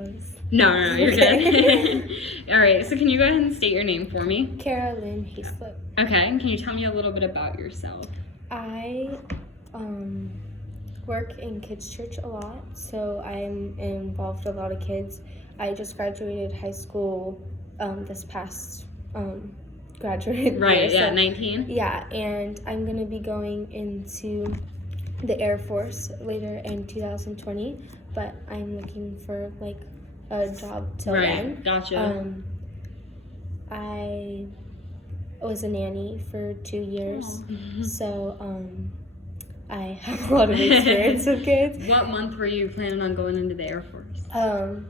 close. No, you're good. All right, so can you go ahead and state your name for me? Carolyn Hayslip. Okay, and can you tell me a little bit about yourself? I work in kids church a lot, so I'm involved with a lot of kids. I just graduated high school this past graduate Right, year. yeah, So, 19? yeah, and I'm going to be going into the Air Force later in 2020, but I'm looking for like a job till then. Right, gotcha. I was a nanny for 2 years, Aw. so I have a lot of experience with kids. What month were you planning on going into the Air Force?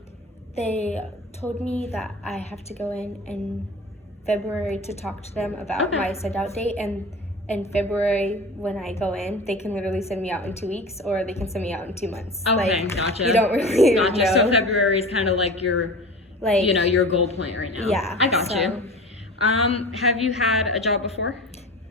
They told me that I have to go in February to talk to them about my send out date, and in February when I go in, they can literally send me out in 2 weeks, or they can send me out in 2 months. Okay, like, gotcha. You don't really Gotcha. know. So February is kind of like your, like, your goal point right now. Yeah. I got so, you. Have you had a job before?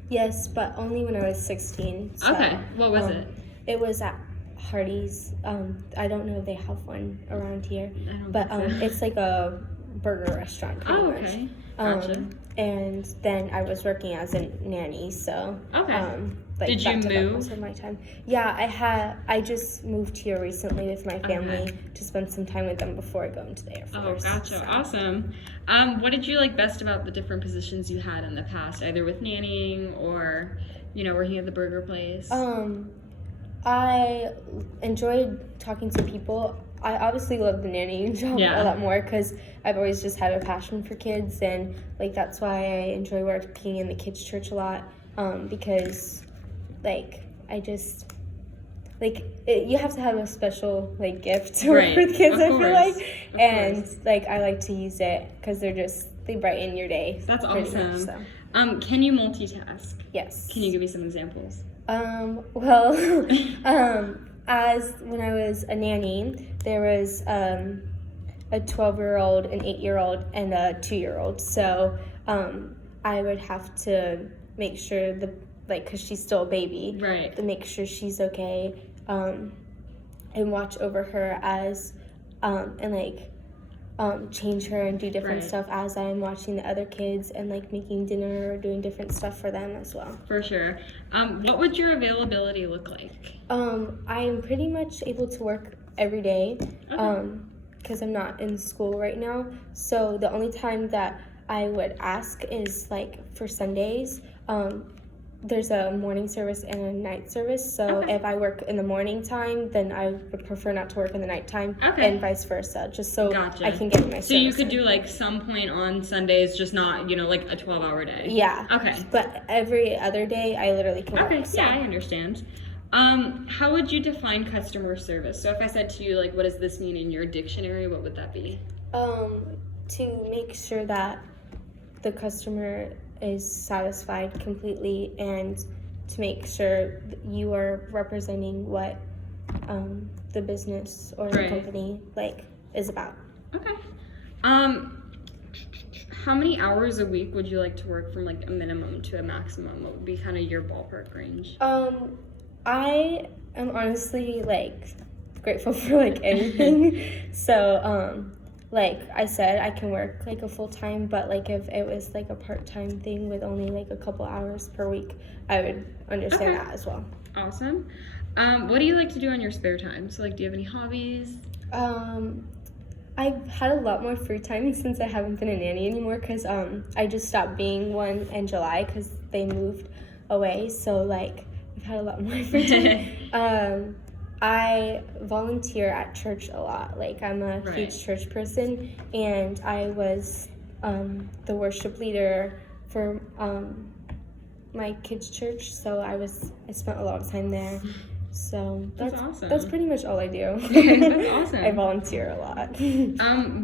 Yes, but only when I was 16. So, Okay. What was it? It was at Hardee's. I don't know if they have one around here, I don't but think so. it's like a burger restaurant. Pretty much. Okay. Gotcha. And then I was working as a nanny, so Okay. like Did that you took up move? most of my time. Yeah, I just moved here recently with my family to spend some time with them before I go into the Air Force. Oh, gotcha. So. Awesome. What did you like best about the different positions you had in the past, either with nannying or, working at the burger place? I enjoyed talking to people. I obviously love the nannying job a lot more because I've always just had a passion for kids, and like that's why I enjoy working in the kids church a lot, because like I just you have to have a special like gift to work with kids. I feel like, and like I like to use it because they brighten your day. That's awesome. Much, so. Can you multitask? Yes. Can you give me some examples? Well, as when I was a nanny, there was a 12-year-old, an 8-year-old, and a 2-year-old. So I would have to make sure because she's still a baby, right? To make sure she's okay, and watch over her as change her and do different stuff as I'm watching the other kids and like making dinner or doing different stuff for them as well. For sure. What would your availability look like? I'm pretty much able to work every day because I'm not in school right now. So the only time that I would ask is like for Sundays. There's a morning service and a night service. So if I work in the morning time, then I would prefer not to work in the nighttime, and vice versa, just so I can get my service. So you could do like some point on Sundays, just not, like a 12-hour day. Yeah. Okay. But every other day, I literally can work. Okay, yeah, I understand. How would you define customer service? So if I said to you, like, what does this mean in your dictionary, what would that be? To make sure that the customer is satisfied completely, and to make sure that you are representing what the business or the company is about. Okay. How many hours a week would you like to work from like a minimum to a maximum? What would be kind of your ballpark range? I am honestly grateful for anything. So like I said, I can work a full-time, but if it was a part-time thing with only a couple hours per week, I would understand that as well. Awesome. What do you like to do in your spare time? So do you have any hobbies? I've had a lot more free time since I haven't been a nanny anymore because I just stopped being one in July because they moved away. So I've had a lot more free time. I volunteer at church a lot. I'm a huge church person, and I was the worship leader for my kids' church, so I spent a lot of time there. So that's awesome. That's pretty much all I do. That's awesome. I volunteer a lot.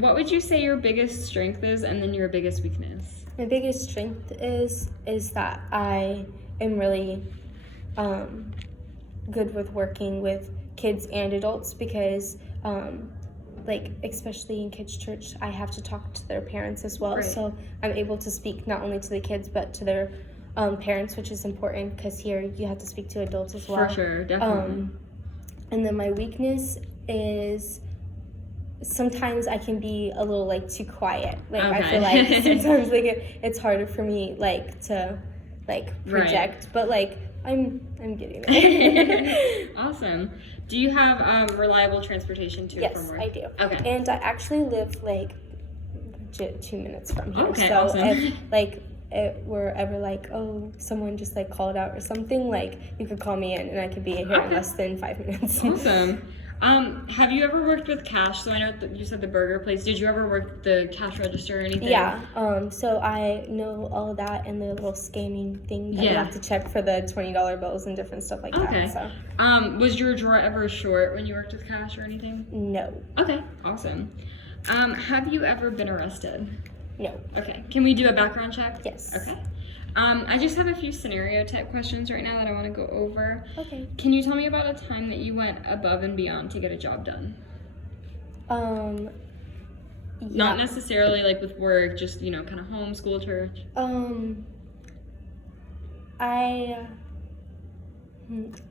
What would you say your biggest strength is, and then your biggest weakness? My biggest strength is that I am really good with working with kids and adults because especially in kids' church, I have to talk to their parents as well. So I'm able to speak not only to the kids but to their parents, which is important because here you have to speak to adults as well. For sure, definitely. And then my weakness is sometimes I can be a little like too quiet. Like I Okay. feel like sometimes like it's harder for me like to like project, but like I'm getting there. Awesome. Do you have reliable transportation to and from Yes, work? I do. Okay. And I actually live like legit 2 minutes from here. Okay, So awesome. if like it were ever like, oh, someone just like called out or something, like you could call me in and I could be here in Okay. less than 5 minutes. Awesome. Have you ever worked with cash? So I know that you said the burger place. Did you ever work the cash register or anything? Yeah. So I know all of that and the little scamming thing that you Yeah. have to check for the $20 bills and different stuff like Okay. that. So Was your drawer ever short when you worked with cash or anything? no. Okay. Awesome. Have you ever been arrested? No. Okay. Can we do a background check? Yes. Okay. I just have a few scenario type questions right now that I want to go over. Okay. Can you tell me about a time that you went above and beyond to get a job done? Yeah. Not necessarily like with work, just, you know, kind of home, school, church.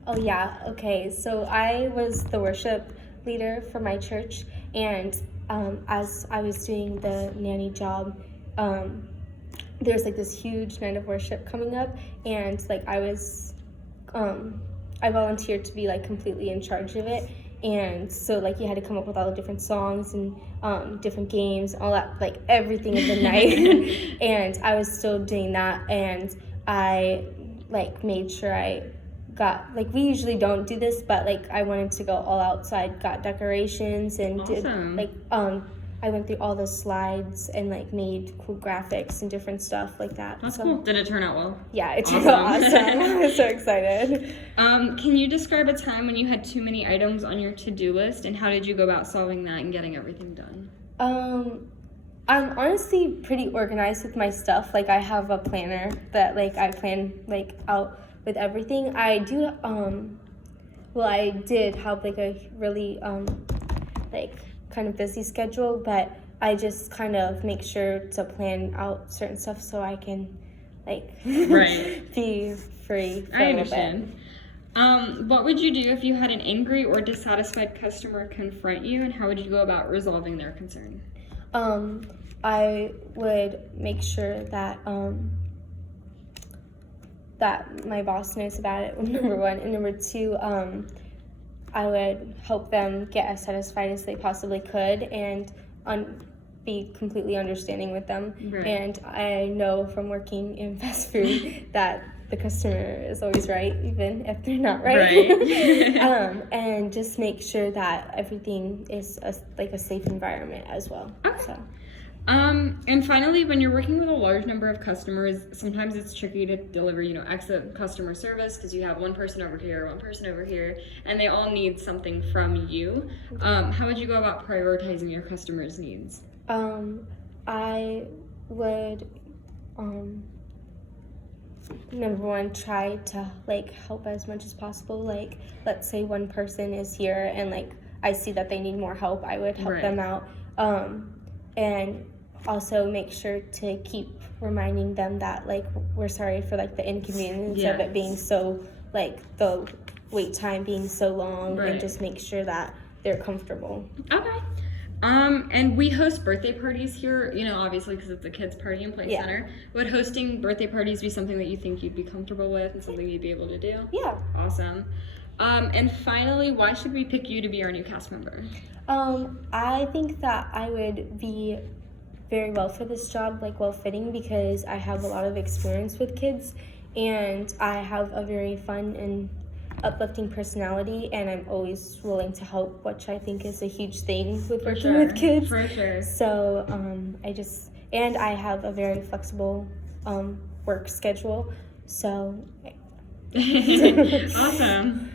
Oh yeah, okay. So I was the worship leader for my church, and as I was doing the nanny job, there's like this huge night of worship coming up, and like I volunteered to be like completely in charge of it. And so like you had to come up with all the different songs and different games, all that, like everything of the night. And I was still doing that, and I like made sure I got, like, we usually don't do this, but like I wanted to go all outside, got decorations and Awesome. did like I went through all the slides and like made cool graphics and different stuff like that. That's So, cool. Did it turn out well? Yeah, it turned out Awesome. awesome. I was so excited. Can you describe a time when you had too many items on your to-do list, and how did you go about solving that and getting everything done? I'm honestly pretty organized with my stuff. Like I have a planner that like I plan like out with everything. I do well, I did have like a really like kind of busy schedule, but I just kind of make sure to plan out certain stuff so I can like Right. be free for I a little understand. What would you do if you had an angry or dissatisfied customer confront you, and how would you go about resolving their concern? bit. I would make sure that that my boss knows about it, number one, and number two, I would help them get as satisfied as they possibly could and be completely understanding with them. Right. And I know from working in fast food that the customer is always right, even if they're not right. Right. And just make sure that everything is like a safe environment as well. Okay. So. And finally, when you're working with a large number of customers, sometimes it's tricky to deliver, you know, excellent customer service because you have one person over here, and they all need something from you. How would you go about prioritizing your customers' needs? I would, number one, try to like help as much as possible. Like, let's say one person is here and like I see that they need more help, I would help Right. them out. And also make sure to keep reminding them that like we're sorry for like the inconvenience of it being so like the wait time being so long, Right. and just make sure that they're comfortable. Okay. And we host birthday parties here, you know, obviously because it's a kids' party and play Yeah. center. Would hosting birthday parties be something that you think you'd be comfortable with and something you'd be able to do? Yeah. Awesome. And finally, why should we pick you to be our new cast member? I think that I would be very well for this job, like well fitting, because I have a lot of experience with kids and I have a very fun and uplifting personality, and I'm always willing to help, which I think is a huge thing with For working sure. with kids. For sure. So I have a very flexible work schedule. So Awesome.